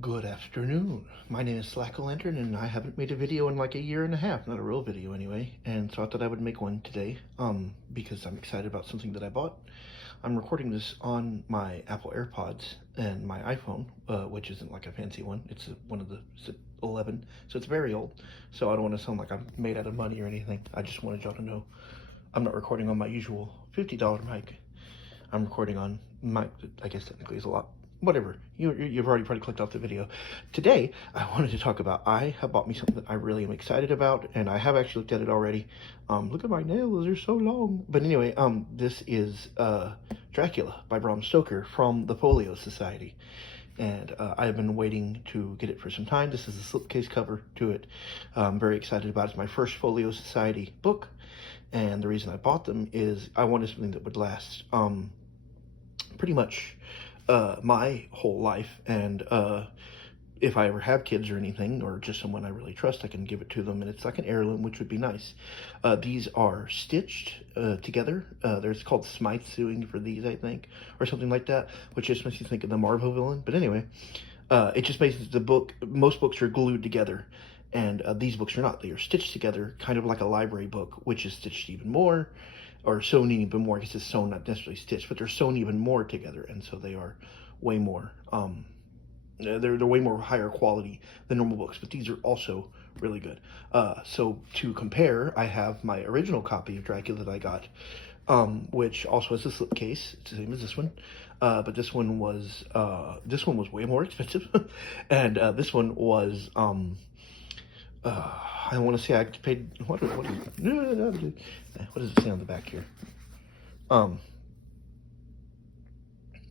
Good afternoon. My name is Slack-O-Lantern, and I haven't made a video in like a year and a half, not a real video anyway, and so I thought I would make one today, because I'm excited about something that I bought. I'm recording this on my Apple AirPods and my iPhone, which isn't like a fancy one. It's one of the 11, so it's very old, so I don't want to sound like I'm made out of money or anything. I just wanted y'all to know I'm not recording on my usual $50 mic. I'm recording on mic that I guess technically is a lot. Whatever, you've already probably clicked off the video. Today, I wanted to talk about, I have bought me something that I really am excited about, and I have actually looked at it already. Look at my nails, they're so long. But anyway, this is Dracula by Bram Stoker from the Folio Society. And I've been waiting to get it for some time. This is a slipcase cover to it. I'm very excited about it. It's my first Folio Society book, and the reason I bought them is I wanted something that would last pretty much my whole life, and if I ever have kids or anything, or just someone I really trust, I can give it to them, and it's like an heirloom, which would be nice. These are stitched together. There's called Smythe sewing for these, I think, or something like that, which just makes you think of the Marvel villain. But anyway, it just makes the book, most books are glued together, and these books are not. They are stitched together, kind of like a library book, which is stitched even more, or sewn even more. I guess it's sewn, not necessarily stitched, but they're sewn even more together, and so they are way more, they're way more higher quality than normal books, but these are also really good. So to compare, I have my original copy of Dracula that I got, which also has a slipcase. It's the same as this one, but this one was way more expensive, and this one was I want to say I paid, what does it say on the back here?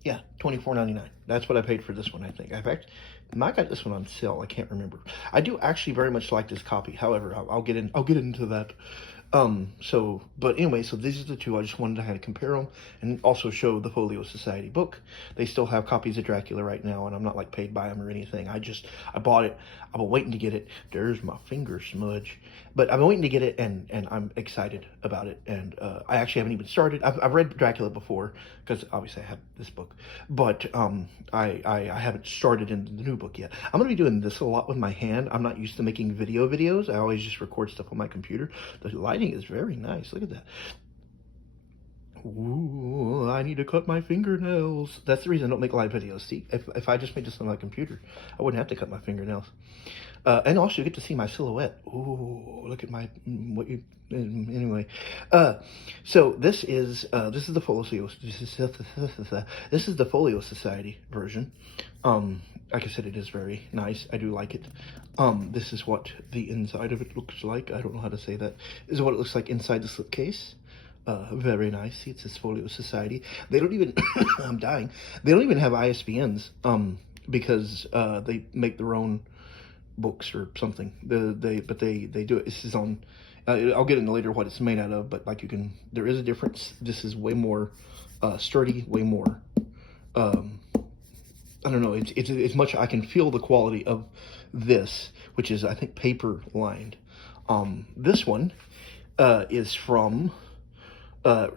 Yeah, $24.99. That's what I paid for this one, I think. In fact, I might got this one on sale. I can't remember. I do actually very much like this copy. However, I'll get into that. But anyway, so these are the two. I just wanted to kind of compare them and also show the Folio Society book. They still have copies of Dracula right now, and I'm not like paid by them or anything. I bought it. I've been waiting to get it. There's my finger smudge. But I've been waiting to get it, and I'm excited about it. And I actually haven't even started. I've read Dracula before, because obviously I have this book. But I haven't started into the new book yet. I'm going to be doing this a lot with my hand. I'm not used to making videos. I always just record stuff on my computer. The lighting is very nice. Look at that. Ooh, I need to cut my fingernails. That's the reason I don't make live videos. See, if I just made this on my computer, I wouldn't have to cut my fingernails. And also you get to see my silhouette. Ooh, look at my, anyway. So this is the Folio, this is the Folio Society version. Like I said, it is very nice. I do like it. This is what the inside of it looks like. I don't know how to say that. This is what it looks like inside the slipcase. Very nice. See, it says Folio Society. They don't even, I'm dying. They don't even have ISBNs, because they make their own books or something. But they do it. This is on, I'll get into later what it's made out of, but like there is a difference. This is way more sturdy, way more, I don't know, it's much, I can feel the quality of this, which is, I think, paper lined. This one is from,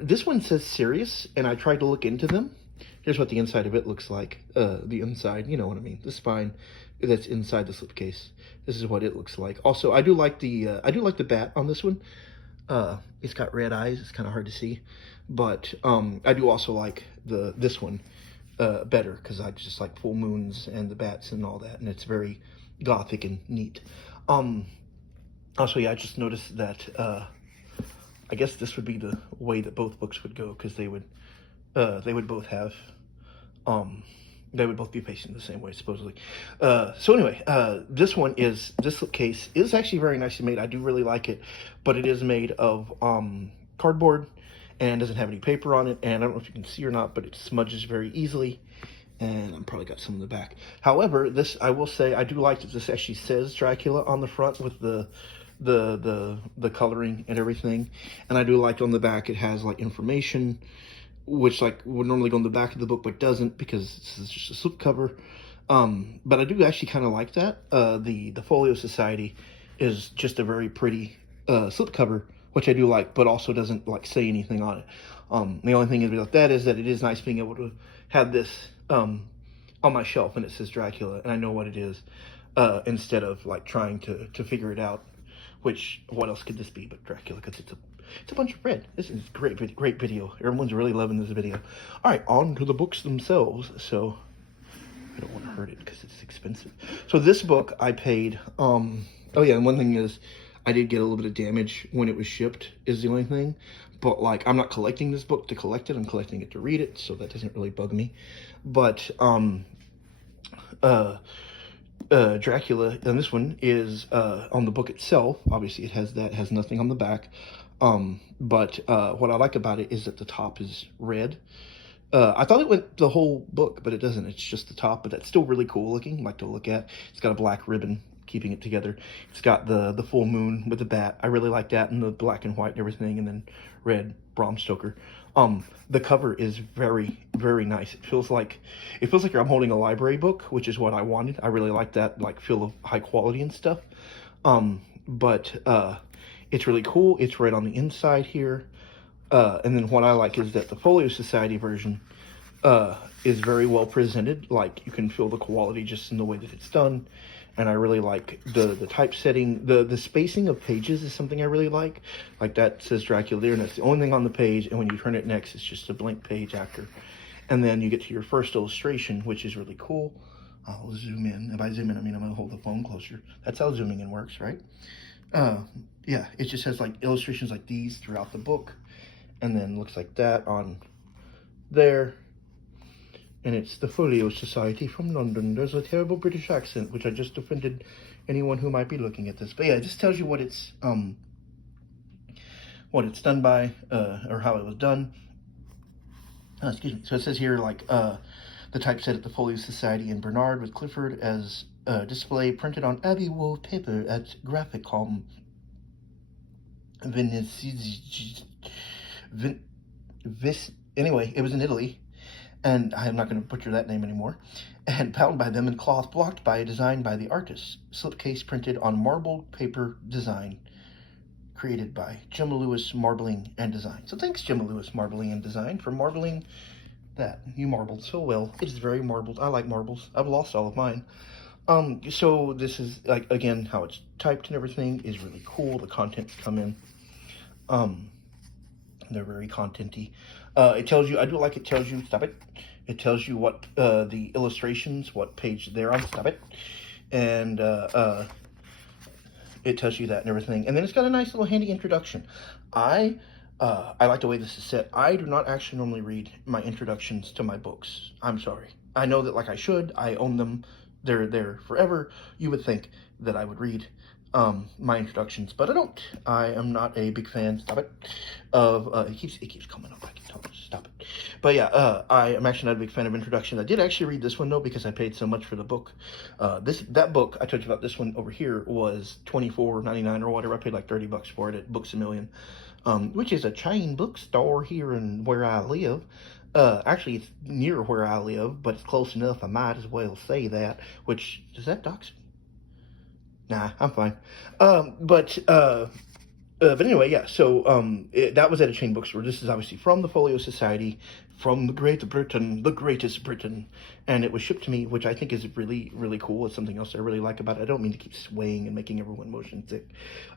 this one says Sirius, and I tried to look into them. Here's what the inside of it looks like. The inside, you know what I mean, the spine that's inside the slipcase. This is what it looks like. Also, I do like the bat on this one. It's got red eyes. It's kind of hard to see, but I do also like this one better, because I just like full moons and the bats and all that, and it's very gothic and neat. Also, yeah, I just noticed that I guess this would be the way that both books would go, because they would both have, they would both be facing the same way, supposedly. So anyway, this case is actually very nicely made. I do really like it, but it is made of cardboard and doesn't have any paper on it, and I don't know if you can see or not, but it smudges very easily, and I'm probably got some in the back. However, this, I will say, I do like that this actually says Dracula on the front with the coloring and everything, and I do like on the back it has like information, which like would normally go on the back of the book but doesn't, because this is just a slip cover. But I do actually kind of like that. The Folio Society is just a very pretty slip cover, which I do like, but also doesn't like say anything on it. The only thing about that is that it is nice being able to have this on my shelf and it says Dracula and I know what it is, instead of like trying to figure it out. Which, what else could this be but Dracula? Because it's a bunch of red. This is great video. Everyone's really loving this video. All right, on to the books themselves. So I don't want to hurt it because it's expensive. So this book I paid. Oh yeah, and one thing is, I did get a little bit of damage when it was shipped. Is the only thing. But like, I'm not collecting this book to collect it. I'm collecting it to read it, so that doesn't really bug me. But Dracula, and this one is on the book itself. Obviously, it has nothing on the back. But what I like about it is that the top is red. I thought it went the whole book, but it doesn't. It's just the top, but that's still really cool looking. Like to look at. It's got a black ribbon keeping it together. It's got the full moon with the bat. I really like that, and the black and white and everything, and then red Bram Stoker. The cover is very, very nice. It feels like I'm holding a library book, which is what I wanted. I really like that like feel of high quality and stuff. But it's really cool. It's right on the inside here. And then what I like is that the Folio Society version is very well presented. Like you can feel the quality just in the way that it's done. And I really like the typesetting. The spacing of pages is something I really like. Like that says Dracula there, and that's the only thing on the page. And when you turn it next, it's just a blank page after. And then you get to your first illustration, which is really cool. I'll zoom in. If I zoom in, I mean I'm gonna hold the phone closer. That's how zooming in works, right? Yeah, it just has like illustrations like these throughout the book. And then looks like that on there. And it's the Folio Society from London. There's a terrible British accent, which I just offended anyone who might be looking at this. But yeah, it just tells you what it's done by, or how it was done. Excuse me. So it says here, like, the typeset at the Folio Society in Bernard with Clifford as display printed on Abbey wove paper at Graphicom. Anyway, it was in Italy. And I'm not going to butcher that name anymore, and bound by them in cloth blocked by a design by the artist. Slipcase printed on marbled paper design, created by Gemma Lewis Marbling and Design. So thanks, Gemma Lewis Marbling and Design, for marbling that. You marbled so well. It is very marbled. I like marbles. I've lost all of mine. So this is, like, again, how it's typed and everything is really cool. The contents come in. They're very contenty. It tells you, I do like it tells you, stop it. It tells you what, the illustrations, what page they're on, stop it. And, it tells you that and everything. And then it's got a nice little handy introduction. I like the way this is set. I do not actually normally read my introductions to my books. I'm sorry. I know that like I should. I own them. They're there forever. You would think that I would read my introductions, but I don't. I am not a big fan, stop it, of, it keeps coming up, I can tell, stop it. But yeah, I am actually not a big fan of introduction. I did actually read this one though, because I paid so much for the book. That book, I told you about this one over here, was $24.99 or whatever. I paid like 30 bucks for it at Books A Million, which is a chain bookstore here in where I live. Actually, it's near where I live, but it's close enough, I might as well say that, which, does that dox me? Nah, I'm fine. But anyway, yeah, so that was at a chain bookstore. This is obviously from the Folio Society, from the Great Britain, the greatest Britain. And it was shipped to me, which I think is really, really cool. It's something else I really like about it. I don't mean to keep swaying and making everyone motion sick.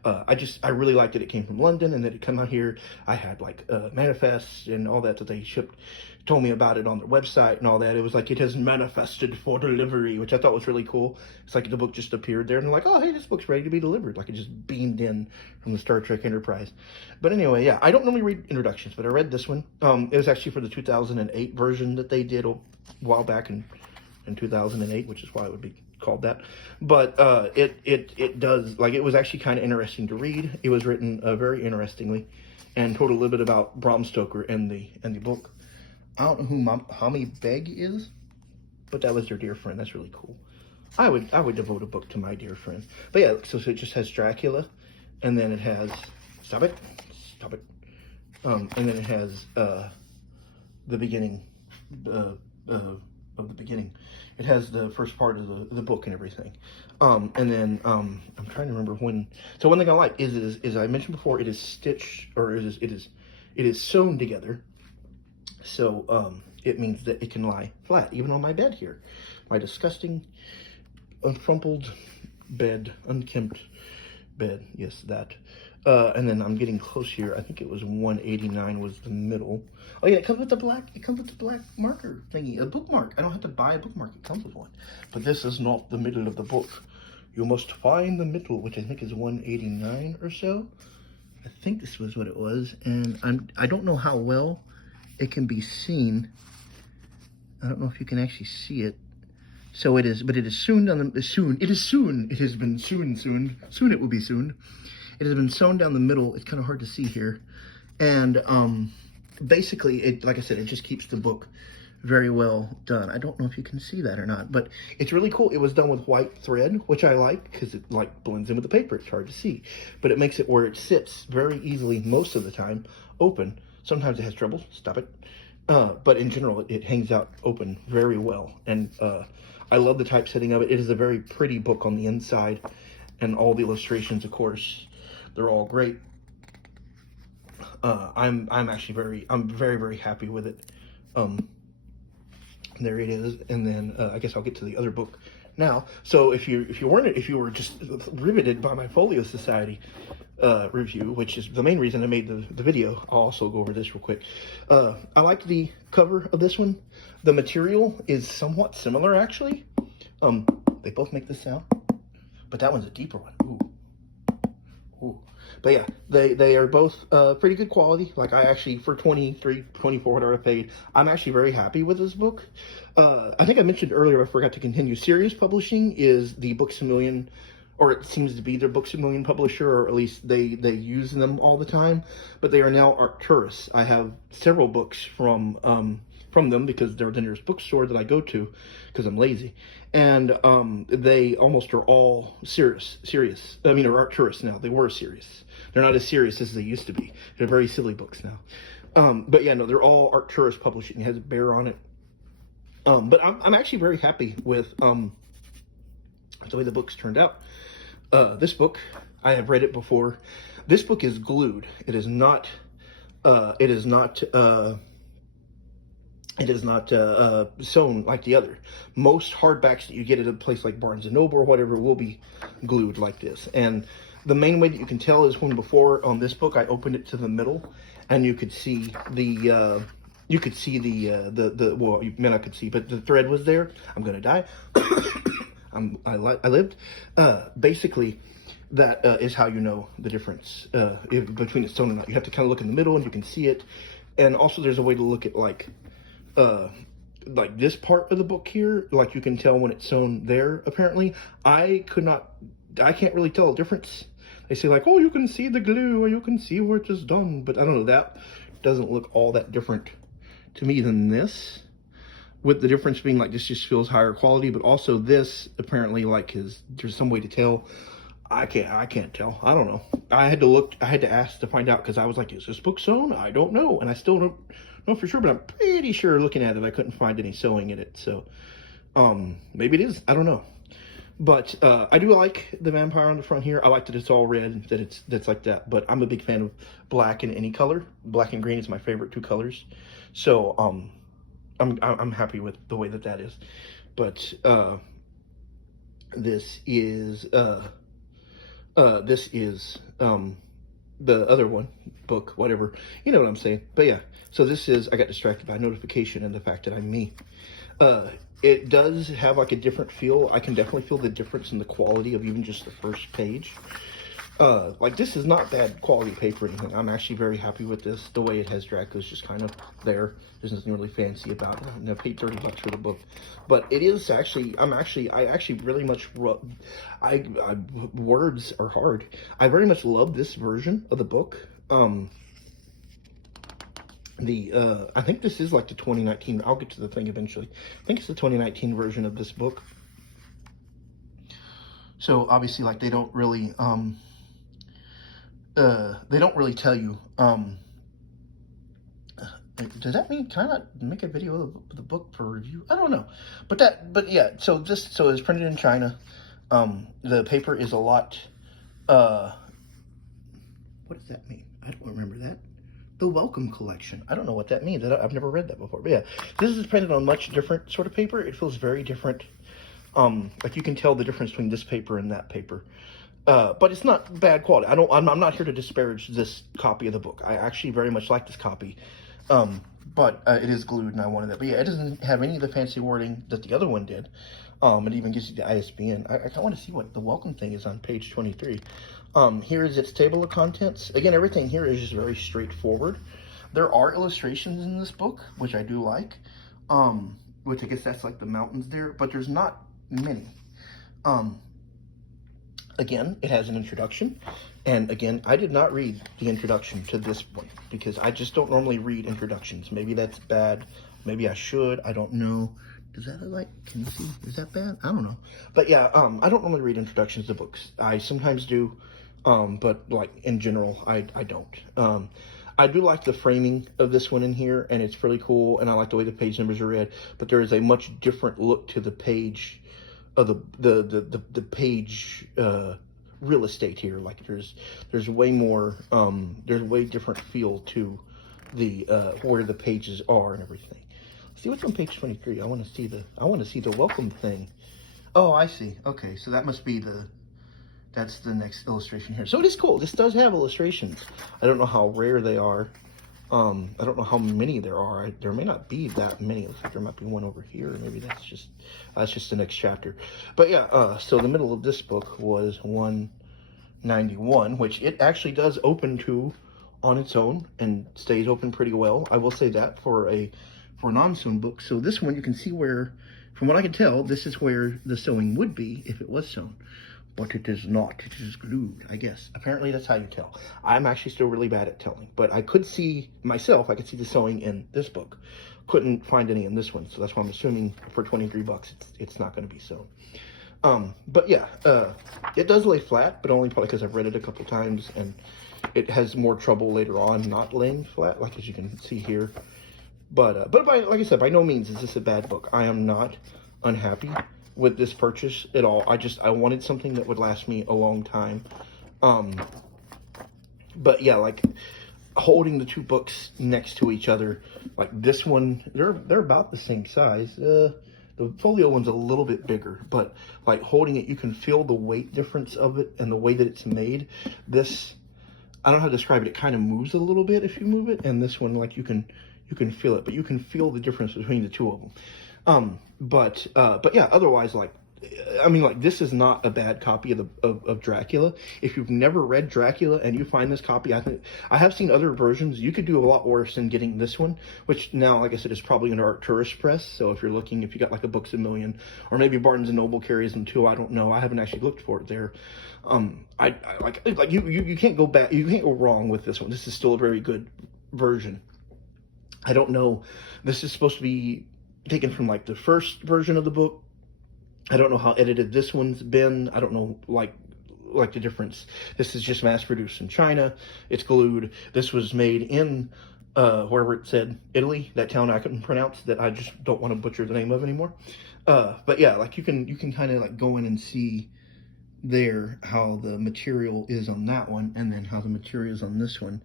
I really liked that it came from London and that it came out here. I had like manifests and all that they shipped, told me about it on their website and all that. It was like, it has manifested for delivery, which I thought was really cool. It's like the book just appeared there and they're like, oh, hey, this book's ready to be delivered. Like it just beamed in from the Star Trek Enterprise. But anyway, yeah, I don't normally read introductions, but I read this one. It was actually for the 2008 version that they did a while back in 2008, which is why it would be called that. But it does, like, it was actually kind of interesting to read. It was written very interestingly and told a little bit about Bram Stoker and the book. I don't know who Mommy Beg is, but that was their dear friend. That's really cool. I would devote a book to my dear friend. But yeah, so it just has Dracula, and then it has, stop it, and then it has the beginning of the beginning. It has the first part of the book and everything. And then I'm trying to remember when. So one thing I like is I mentioned before, it is stitched, or it is sewn together. So it means that it can lie flat, even on my bed here. my disgusting, unfrumpled bed, unkempt bed. Yes, that. And then I'm getting close here. I think it was 189 was the middle. Oh yeah, it comes with the black. It comes with the black marker thingy, a bookmark. I don't have to buy a bookmark. It comes with one. But this is not the middle of the book. You must find the middle, which I think is 189 or so. I think this was what it was, and I don't know how well it can be seen. I don't know if you can actually see it. So it is, but it is soon down the soon. It is soon. It has been soon. Soon it will be soon. It has been sewn down the middle. It's kind of hard to see here, and basically, it, like I said, it just keeps the book very well done. I don't know if you can see that or not, but it's really cool. It was done with white thread, which I like because it like blends in with the paper. It's hard to see, but it makes it where it sits very easily most of the time open. Sometimes it has trouble. Stop it. But in general, it hangs out open very well, and I love the typesetting of it. It is a very pretty book on the inside, and all the illustrations, of course, they're all great. I'm very, very happy with it. There it is, and then I guess I'll get to the other book now. So if you were just riveted by my Folio Society review, which is the main reason I made the video, I'll also go over this real quick. I like the cover of this one. The material is somewhat similar, actually. They both make this sound, but that one's a deeper one. Ooh. Ooh. But yeah, they are both pretty good quality. Like I actually, for $23, $24, whatever I paid, I'm actually very happy with this book. I think I mentioned earlier, I forgot to continue. Sirius Publishing is the Books A Million, or it seems to be their Books A Million publisher, or at least they use them all the time. But they are now Arcturus. I have several books from them because they're the nearest bookstore that I go to because I'm lazy. And they almost are all serious. I mean, they're Arcturus now. They were serious. They're not as serious as they used to be. They're very silly books now. But yeah, no, they're all Arcturus Publishing. It has a bear on it. But I'm actually very happy with the way the book's turned out. This book, I have read it before. This book is glued. It is not sewn like the other. Most hardbacks that you get at a place like Barnes & Noble or whatever will be glued like this. And the main way that you can tell is when before on this book, I opened it to the middle and you could see well, you may not could see, but the thread was there. I'm going to die. I lived. Basically, that is how you know the difference between it's sewn and not. You have to kind of look in the middle and you can see it. And also there's a way to look at like this part of the book here, like you can tell when it's sewn there, apparently. I can't really tell a difference. They say like, oh, you can see the glue or you can see where it's just done. But I don't know, that doesn't look all that different to me than this. With the difference being like this just feels higher quality, but also this apparently like there's some way to tell. I can't tell. I don't know. I had to ask to find out because I was like, is this book sewn? I don't know. And I still don't know for sure, but I'm pretty sure looking at it, I couldn't find any sewing in it. So, maybe it is. I don't know. But, I do like the vampire on the front here. I like that it's all red, that's like that. But I'm a big fan of black in any color. Black and green is my favorite two colors. So, I'm happy with the way that is. But, this is the other one, book, whatever, you know what I'm saying. But yeah, so this is, I got distracted by notification and the fact that I'm me. It does have like a different feel. I can definitely feel the difference in the quality of even just the first page. Like this is not bad quality paper or anything. I'm actually very happy with this. The way it has Dracula's just kind of there. There's nothing really fancy about it. And I paid $30 for the book, but it is actually, I actually really much, words are hard. I very much love this version of the book. I think this is like the 2019, I'll get to the thing eventually. I think it's the 2019 version of this book. So obviously like they don't really tell you, does that mean, can I not make a video of the book for review? I don't know. But yeah, so it's printed in China. The paper is a lot, what does that mean? I don't remember that. The Welcome Collection. I don't know what that means. I've never read that before. But yeah, this is printed on much different sort of paper. It feels very different Like you can tell the difference between this paper and that paper. But it's not bad quality. I'm not here to disparage this copy of the book. I actually very much like this copy. But it is glued and I wanted that. But yeah, it doesn't have any of the fancy wording that the other one did. It even gives you the ISBN. I kind of want to see what the welcome thing is on page 23. Here is its table of contents. Again, everything here is just very straightforward. There are illustrations in this book, which I do like. Which I guess that's like the mountains there, but there's not many. Again, it has an introduction, and again, I did not read the introduction to this one because I just don't normally read introductions. Maybe that's bad. Maybe I should. I don't know. Does that like, can you see? Is that bad? I don't know. But yeah, I don't normally read introductions to books. I sometimes do, but like in general, I don't. I do like the framing of this one in here, and it's really cool, and I like the way the page numbers are read, but there is a much different look to the page of the page real estate here. Like there's way more there's way different feel to the where the pages are and everything. Let's see what's on page 23. I want to see the welcome thing. Oh, I see. Okay, so that must be that's the next illustration here. So it is cool. This does have illustrations. I don't know how rare they are. I don't know how many there are. There may not be that many. It looks like there might be one over here. Maybe that's just the next chapter. But yeah, so the middle of this book was 191, which it actually does open to on its own and stays open pretty well. I will say that for a non-sewn book. So this one, you can see where, from what I can tell, this is where the sewing would be if it was sewn. But it is not. It is glued, I guess. Apparently, that's how you tell. I'm actually still really bad at telling. But I could see, myself, I could see the sewing in this book. Couldn't find any in this one. So that's why I'm assuming for 23 bucks, it's not going to be sewn. But yeah, it does lay flat, but only probably because I've read it a couple times. And it has more trouble later on not laying flat, like as you can see here. But like I said, by no means is this a bad book. I am not unhappy with this purchase at all. I wanted something that would last me a long time. But yeah, like holding the two books next to each other, like this one, they're about the same size. The folio one's a little bit bigger, but like holding it, you can feel the weight difference of it and the way that it's made. This, I don't know how to describe it. It kind of moves a little bit if you move it, and this one, like you can feel it, but you can feel the difference between the two of them. But yeah, otherwise, like, I mean, like, this is not a bad copy of Dracula. If you've never read Dracula and you find this copy, I think I have seen other versions. You could do a lot worse than getting this one, which now, like I said, is probably under Arcturus Press. So if you're looking, if you got like a Books A Million, or maybe Barnes and Noble carries them too, I don't know. I haven't actually looked for it there. I like you can't go back. You can't go wrong with this one. This is still a very good version. I don't know. This is supposed to be taken from like the first version of the book. I don't know how edited this one's been. I don't know like the difference. This is just mass produced in China. It's glued. This was made in wherever it said Italy, that town I couldn't pronounce, that I just don't want to butcher the name of anymore. But yeah, like you can kind of like go in and see there how the material is on that one, and then how the material is on this one.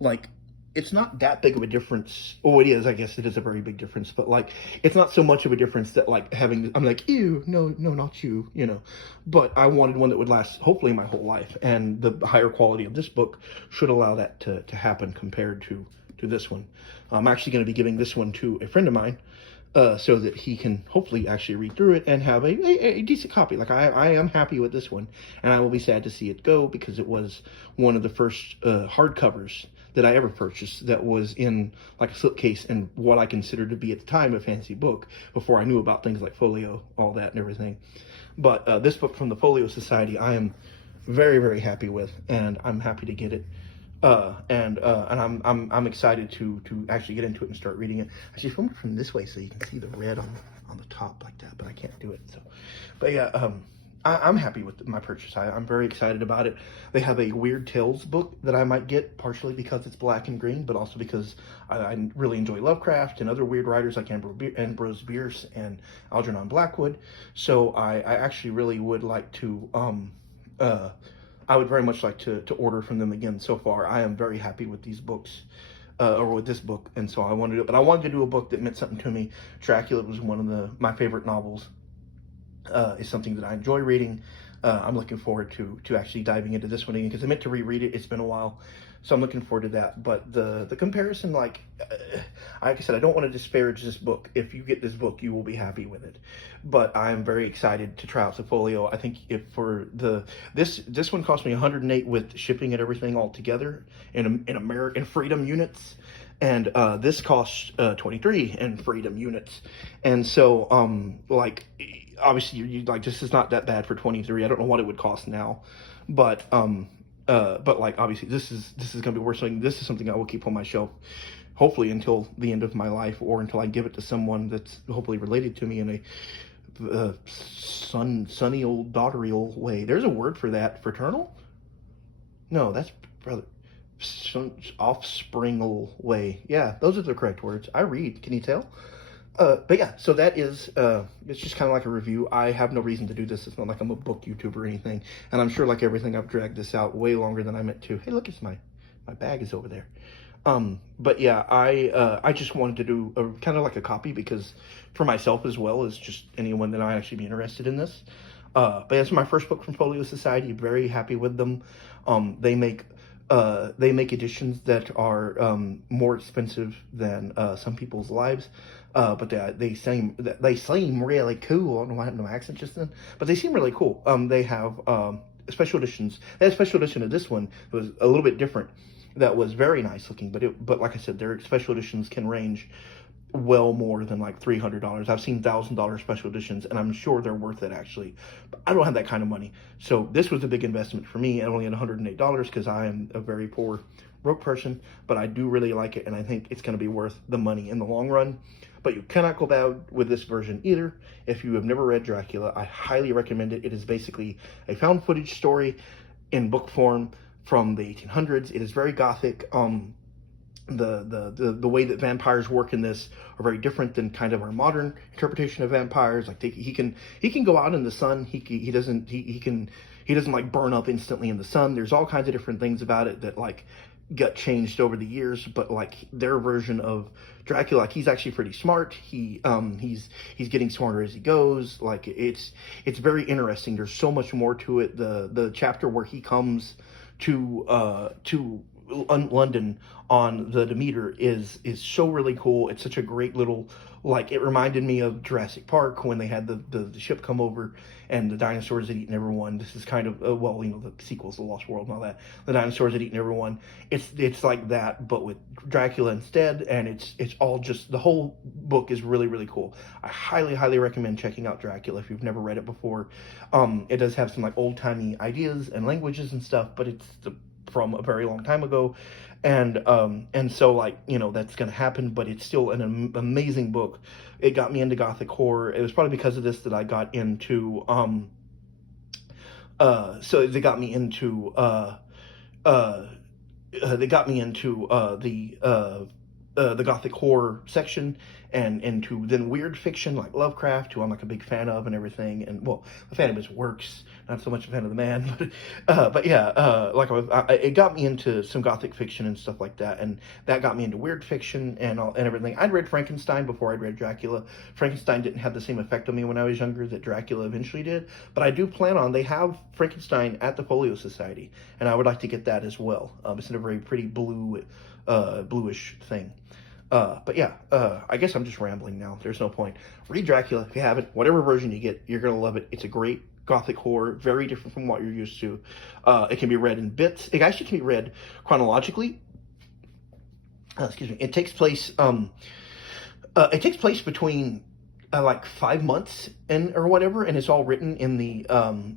Like, it's not that big of a difference. Oh, it is. I guess it is a very big difference. But, like, it's not so much of a difference that, like, I'm like, ew, no, not you, you know. But I wanted one that would last, hopefully, my whole life. And the higher quality of this book should allow that to happen compared to this one. I'm actually going to be giving this one to a friend of mine so that he can hopefully actually read through it and have a decent copy. Like, I am happy with this one. And I will be sad to see it go because it was one of the first hardcovers that I ever purchased that was in like a slipcase and what I considered to be at the time a fancy book before I knew about things like Folio, all that and everything. But this book from the Folio Society, I am very, very happy with, and I'm happy to get it. And I'm excited to actually get into it and start reading it. I should film it from this way so you can see the red on the top like that, but I can't do it. So, but yeah, I'm happy with my purchase. I'm very excited about it. They have a Weird Tales book that I might get, partially because it's black and green, but also because I really enjoy Lovecraft and other weird writers like Ambrose Bierce and Algernon Blackwood. So I actually really would like to, I would very much like to order from them again. So far, I am very happy with these books. Or with this book, and so I wanted to do a book that meant something to me. Dracula was one of my favorite novels is something that I enjoy reading. I'm looking forward to actually diving into this one again because I meant to reread it. It's been a while, so I'm looking forward to that. But the comparison, like I said, I don't want to disparage this book. If you get this book, you will be happy with it. But I'm very excited to try out the Folio. I think if for this one cost me 108 with shipping and everything all together in American Freedom units. And this costs 23 in freedom units, and so like obviously you like this is not that bad for 23. I don't know what it would cost now, but like obviously this is gonna be worth something. This is something I will keep on my shelf, hopefully until the end of my life, or until I give it to someone that's hopefully related to me in a sunny old daughtery way. There's a word for that. Fraternal? No, that's brother. Offspringal way. Yeah, those are the correct words. I read. Can you tell? But yeah, so that is, it's just kind of like a review. I have no reason to do this. It's not like I'm a book YouTuber or anything. And I'm sure like everything, I've dragged this out way longer than I meant to. Hey, look, it's my bag is over there. But yeah, I just wanted to do a kind of like a copy because for myself as well as just anyone that might actually be interested in this. But it's my first book from Folio Society. Very happy with them. They make editions that are more expensive than some people's lives, but they seem really cool. I don't know why I had no accent just then, but they seem really cool. They have special editions. They had a special edition of this one that was a little bit different. That was very nice looking, but like I said, their special editions can range well more than like $300. I've seen $1,000 special editions, and I'm sure they're worth it actually. But I don't have that kind of money, so this was a big investment for me. I only had $108 because I am a very poor, broke person, but I do really like it, and I think it's going to be worth the money in the long run. But you cannot go bad with this version either. If you have never read Dracula, I highly recommend it. It is basically a found footage story in book form from the 1800s. It is very gothic. The way that vampires work in this are very different than kind of our modern interpretation of vampires. Like he can go out in the sun. He doesn't like burn up instantly in the sun. There's all kinds of different things about it that like got changed over the years. But like their version of Dracula, like he's actually pretty smart. He's getting smarter as he goes. Like it's very interesting. There's so much more to it. The chapter where he comes to London on the Demeter is so really cool. It's such a great little, like, it reminded me of Jurassic Park when they had the ship come over and the dinosaurs had eaten everyone. This is kind of well, you know, the sequels, The Lost World and all that. The dinosaurs had eaten everyone. It's like that, but with Dracula instead, and it's all just, the whole book is really really cool. I highly recommend checking out Dracula if you've never read it before. It does have some like old timey ideas and languages and stuff, but it's from a very long time ago, and so like, you know, that's gonna happen, but it's still an amazing book. It got me into gothic horror. It was probably because of this that I got into so they got me into the gothic horror section, and into then weird fiction like Lovecraft, who I'm like a big fan of and everything, and well, a fan of his works, not so much a fan of the man, but yeah, it got me into some gothic fiction and stuff like that, and that got me into weird fiction and everything. I'd read Frankenstein before I'd read Dracula. Frankenstein didn't have the same effect on me when I was younger that Dracula eventually did, but I do plan on, they have Frankenstein at the Folio Society, and I would like to get that as well. It's in a very pretty bluish thing. But yeah, I guess I'm just rambling now. There's no point. Read Dracula if you haven't. Whatever version you get, you're going to love it. It's a great gothic horror, very different from what you're used to. It can be read in bits. It actually can be read chronologically. Excuse me. It takes place between like 5 months or whatever, and it's all written in the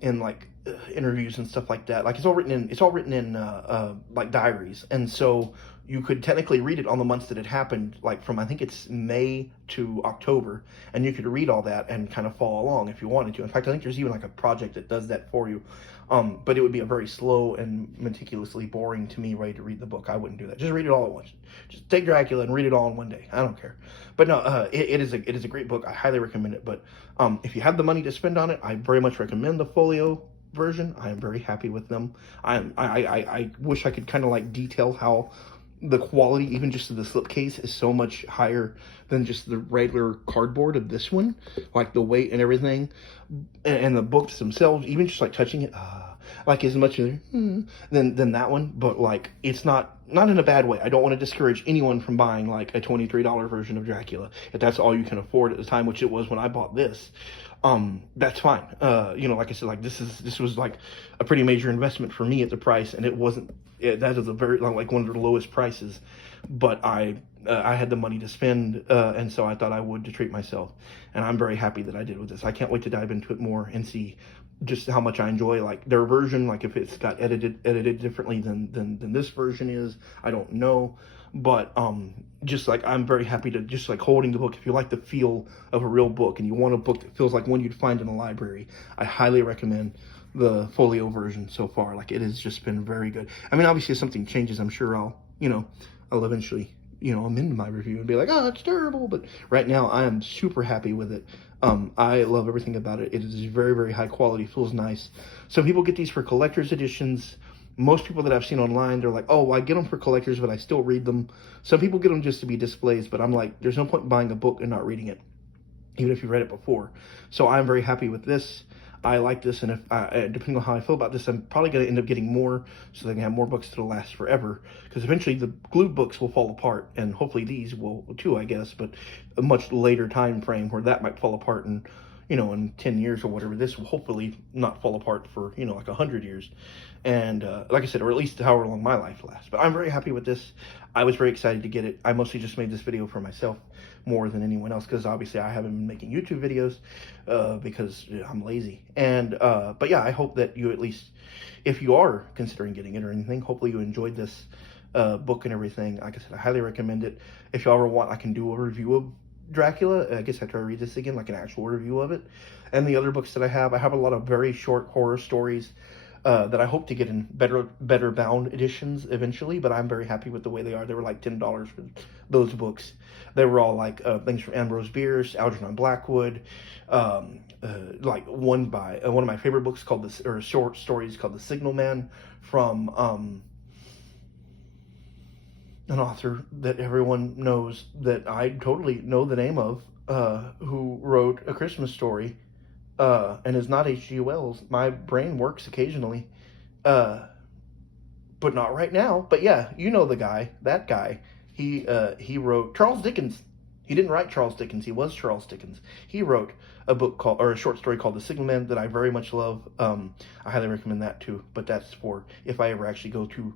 in like interviews and stuff like that. Like it's all written in like diaries, and so you could technically read it on the months that it happened, like from I think it's May to October, and you could read all that and kind of follow along if you wanted to. In fact, I think there's even like a project that does that for you. But it would be a very slow and meticulously boring to me way to read the book. I wouldn't do that. Just read it all at once. Just take Dracula and read it all in one day. I don't care. But no, it is a great book. I highly recommend it. But if you have the money to spend on it, I very much recommend the Folio version. I am very happy with them. I wish I could kind of like detail how the quality, even just of the slipcase, is so much higher than just the regular cardboard of this one. Like the weight and everything, and the books themselves, even just like touching it, like as much as than that one. But like it's not in a bad way. I don't want to discourage anyone from buying like a $23 version of Dracula if that's all you can afford at the time, which it was when I bought this. That's fine. Like I said, like this was like a pretty major investment for me at the price, and it wasn't. That is a very like one of the lowest prices, but I had the money to spend, and so I thought I would to treat myself, and I'm very happy that I did with this. I can't wait to dive into it more and see just how much I enjoy like their version. Like if it's got edited differently than this version is, I don't know. But just like I'm very happy to just like holding the book. If you like the feel of a real book and you want a book that feels like one you'd find in a library, I highly recommend the Folio version so far. Like it has just been very good. I mean, obviously if something changes, I'm sure I'll eventually amend my review and be like, oh, it's terrible. But right now I am super happy with it. I love everything about it. It is very, very high quality, feels nice. Some people get these for collector's editions. Most people that I've seen online, they're like, oh, I get them for collectors, but I still read them. Some people get them just to be displays, but I'm like, there's no point in buying a book and not reading it, even if you read it before. So I'm very happy with this. I like this, and if depending on how I feel about this, I'm probably going to end up getting more so they can have more books that'll last forever, because eventually the glued books will fall apart, and hopefully these will too, I guess, but a much later time frame where that might fall apart in 10 years or whatever. This will hopefully not fall apart for like 100 years, and like I said, or at least however long my life lasts. But I'm very happy with this. I was very excited to get it. I mostly just made this video for myself more than anyone else, because obviously I haven't been making YouTube videos because I'm lazy. And but yeah, I hope that you, at least if you are considering getting it or anything, hopefully you enjoyed this book and everything. Like I said, I highly recommend it. If you ever want, I can do a review of Dracula. I guess after I read this again, like an actual review of it. And the other books that I have a lot of very short horror stories that I hope to get in better bound editions eventually, but I'm very happy with the way they are. They were like $10 for those books. They were all like things from Ambrose Bierce, Algernon Blackwood, like one of my favorite books called short stories called The Signal Man, from an author that everyone knows that I totally know the name of, who wrote A Christmas Story, and is not H.G. Wells. My brain works occasionally, but not right now. But yeah, you know the guy, that guy. He wrote Charles Dickens. He didn't write Charles Dickens. He was Charles Dickens. He wrote a short story called The Signal Man that I very much love. I highly recommend that too. But that's for if I ever actually go to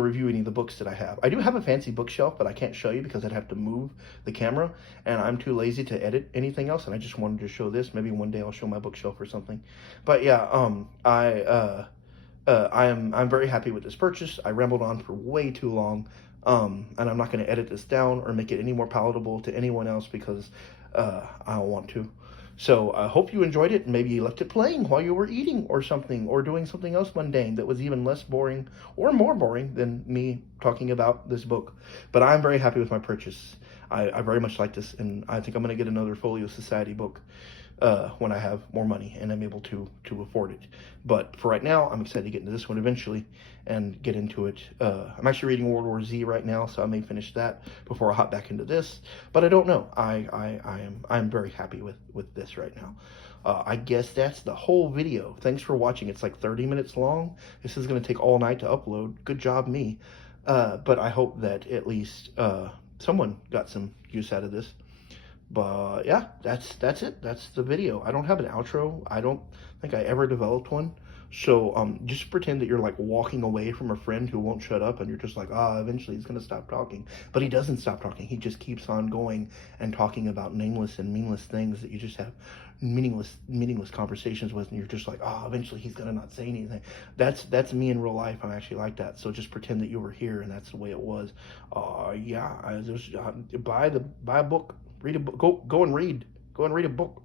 review any of the books that I have. I do have a fancy bookshelf, but I can't show you because I'd have to move the camera, and I'm too lazy to edit anything else, and I just wanted to show this. Maybe one day I'll show my bookshelf or something. But yeah, I'm very happy with this purchase. I rambled on for way too long, and I'm not going to edit this down or make it any more palatable to anyone else because I don't want to. So I hope you enjoyed it, and maybe you left it playing while you were eating or something, or doing something else mundane that was even less boring or more boring than me talking about this book. But I'm very happy with my purchase. I very much like this, and I think I'm going to get another Folio Society book when I have more money and I'm able to afford it. But for right now, I'm excited to get into this one eventually and get into it. I'm actually reading World War Z right now, so I may finish that before I hop back into this. But I don't know. I'm very happy with this right now. I guess that's the whole video. Thanks for watching. It's like 30 minutes long. This is going to take all night to upload. Good job, me. But I hope that at least someone got some use out of this. But yeah, that's it. That's the video. I don't have an outro. I don't think I ever developed one. So just pretend that you're like walking away from a friend who won't shut up, and you're just like, eventually he's gonna stop talking. But he doesn't stop talking. He just keeps on going and talking about nameless and meaningless things that you just have meaningless conversations with, and you're just like, eventually he's gonna not say anything. That's me in real life. I'm actually like that. So just pretend that you were here and that's the way it was. Yeah, buy a book. Read a book. Go and read. Go and read a book.